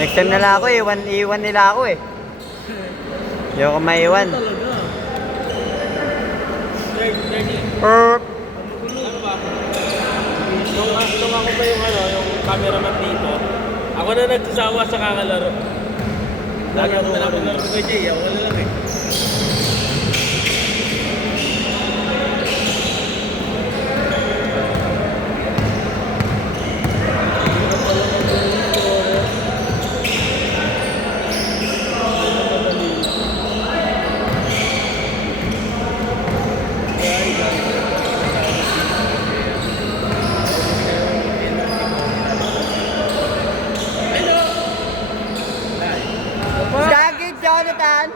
Next time na lang ako eh. Iwan nila ako eh. Hindi ako maiwan. Ano ba? Nung ako pa yung cameraman dito, ako na nagsasawa sa kakalaro. Lagi ako na nakalaro kay Jay, ako na lang eh. Gagi, Jonathan!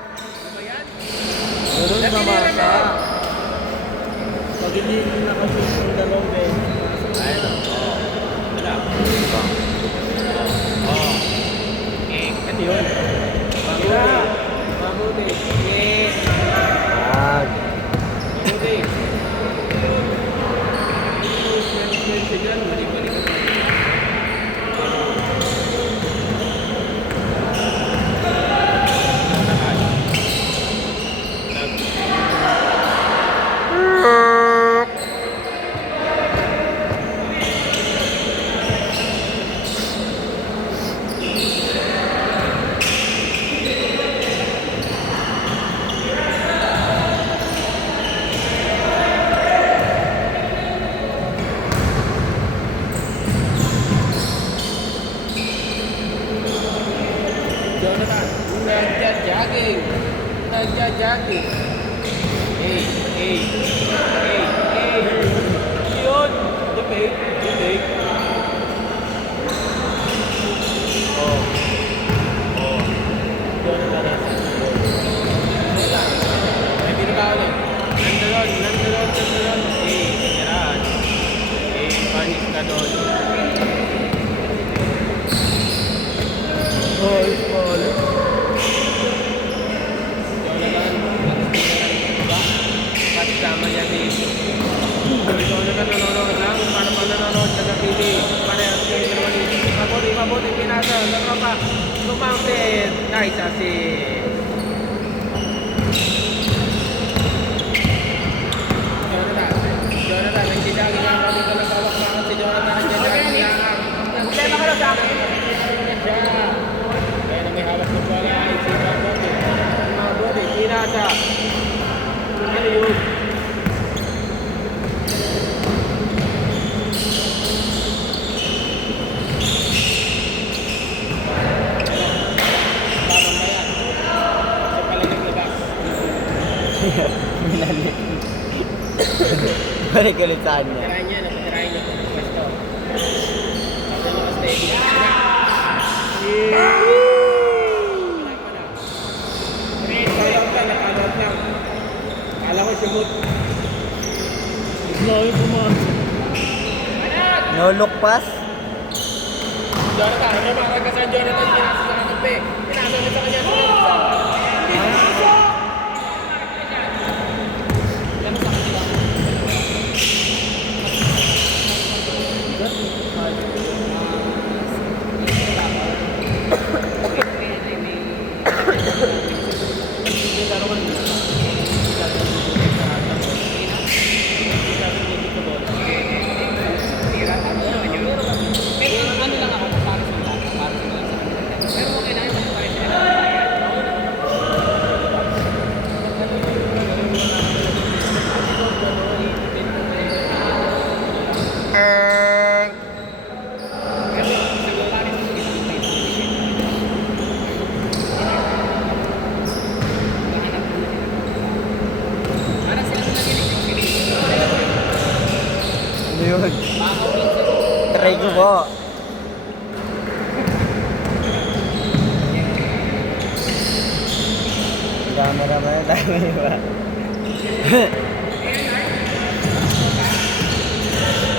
Doon sa masa. Pag hindi nakasunod yung dalawang beses. Ayun o. Wala. Ito yun. Mabuti. Yes. Mabuti. Jonathan, nagja-jogging. Nagja-jogging. Hey. Yun. Dupig. Jonathan. May pinaka ulit. Nandun. Yan. Panis ka doon. Kasama niya dito. Ikaw na nanonood lang. Paano pa nanonood ka ng TV? Parehas kayo naman dito. Mabuti. Pinasa. Laro pa. Lumamit. Nice assist. Jonathan. Nagsidagi nga ako dito ng bawak-bakit si Jonathan. Problema ka lang sa akin. Kaya na may hawak ng bola. Ay, si Mabuti. Pinasa. Ano yun? Babang ba yan? Kasi pala naglabas. Balik ulit saan niya. Napatirahin niya kung pwesto. Sabi na steady. Sayang ka, nakalot lang. Kala ko sumot. Islawin pumasok. No look pass? Jonathan, ano ba? Kagasan Jonathan, pinasa sa kakampi. Pinasa niya sa kanya sa kakampi. Hindi na pasok! Yan sa kanila. Ano yun? Try ko po. Dami ba?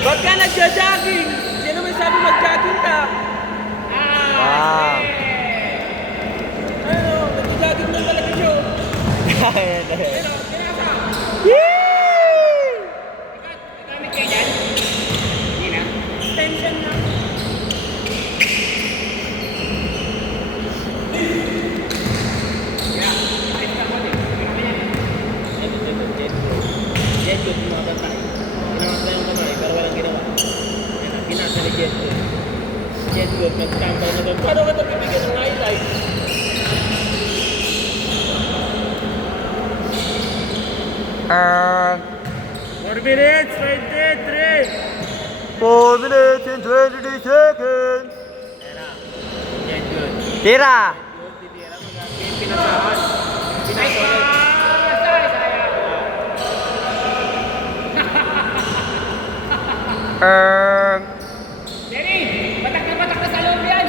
Ba't ka nagja-jogging? Sino may sabi mag-jogging ka? Wow. Ano, nagja-jogging lang talaga siya. Ano, kinasa. Nagamit kayo dyan? Hindi na. Extension lang. Jet good. Nag-tambay na doon. Paano ka ito bibigyan ng highlight? Uh, 4 minutes, 23! 4 minutes and 23 seconds. Jet good. Tira! Titira mo na. Pinasahan. Pinasahan. Denny, batak na sa loob yan.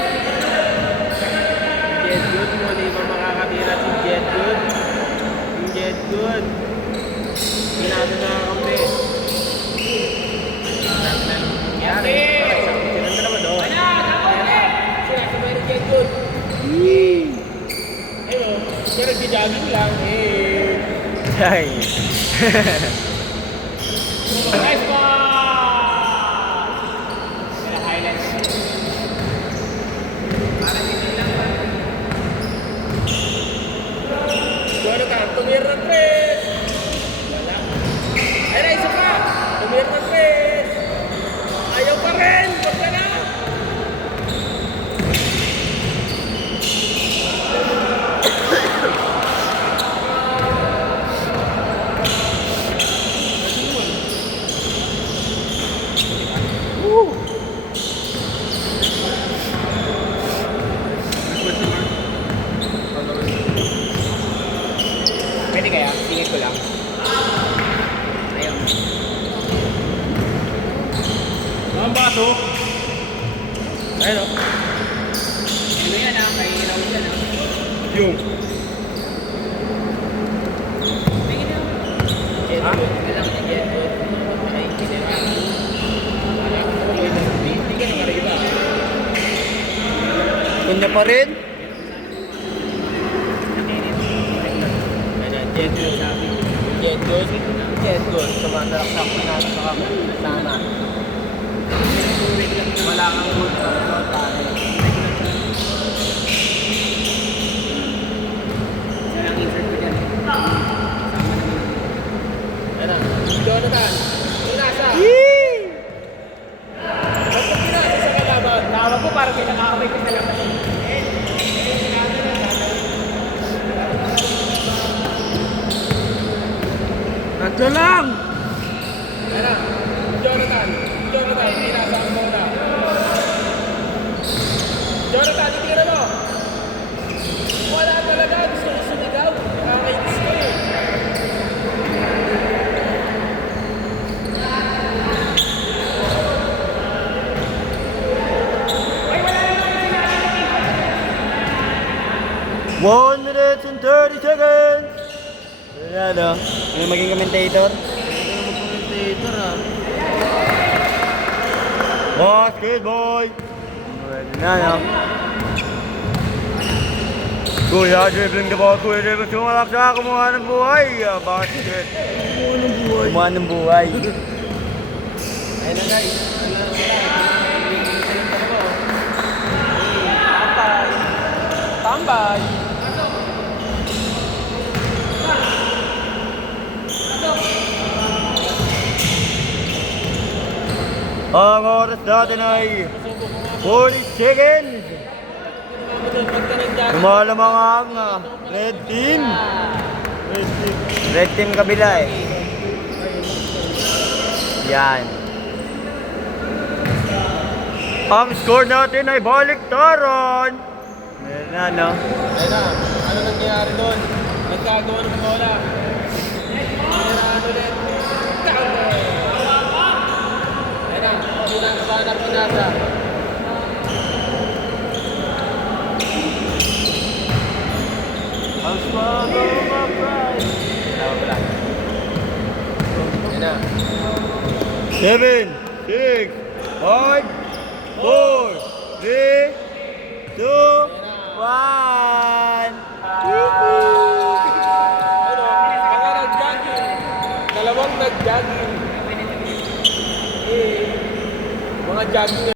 Jet good. Muli pa makakatira si Jet good. Yung Jet good. Pinado na kampi. Nangyari. Sila na naman doon. Sinasabay ni Jet good. Ayun. Pero nag-jogging lang. Ay. Nice ball! Kaya highlights. Ano ka? Tumir ng tres! Wala. Ay na, isa pa! Tumir ng tres! Ayaw pa rin! Huwag ka na! Pwede kaya? Singit ko lang. Ayun. Ang baso! Ayun o. Ano yan ah? May round yan ah. Yung. Jet Ha? good. Ito lang si Jet good. Ay, kinira. Hindi ka naman iba. Kunya pa rin? Ayun, Jet good sabi. Jet good. Jet good. Sumasalaksak na natin sa kamay. Sana. Wala kang good sa tayo. Isa lang insert ko dyan. Sama naman. Ayun na. Jonathan. Yung nasa. Ba't mo pinasa sa kalaban? Tawa ko parang kinakakamay ko sa labas. Nandiyan lang! Ayun na. Jonathan. Jonathan. Pinasa ang bola. Jonathan, itira mo! Wala talaga. Gusto ko sumigaw. Nakakaitis ko eh. One minute and 30 seconds. Ano? Ano maging commentator? Commentator ah. Basketball! Pwede na, no? Kuya, dribbling the ball. Kuya, dribbling. Sumalak sa kumuha ng buhay. Basket. Kumuha ng buhay. Kumuha ng buhay. Ayun na guys. Tambay. Ang oras natin ay 40 seconds. Lumalamang ang red team. Red team kabila eh. Yan. Ang score natin ay baliktaran. Meron na, no? Ayun na. Ano nangyayari doon? Nagkagawa ng bola. Piniraan ulit. Tambay. Ayun na. Pinasa. Ang swallow my pride. Wala. Ayun na. 7, 6, 5, 4, 3, 2, 1. Ano? Mga nag-jogging. Dalawang nag-jogging. Mga jogging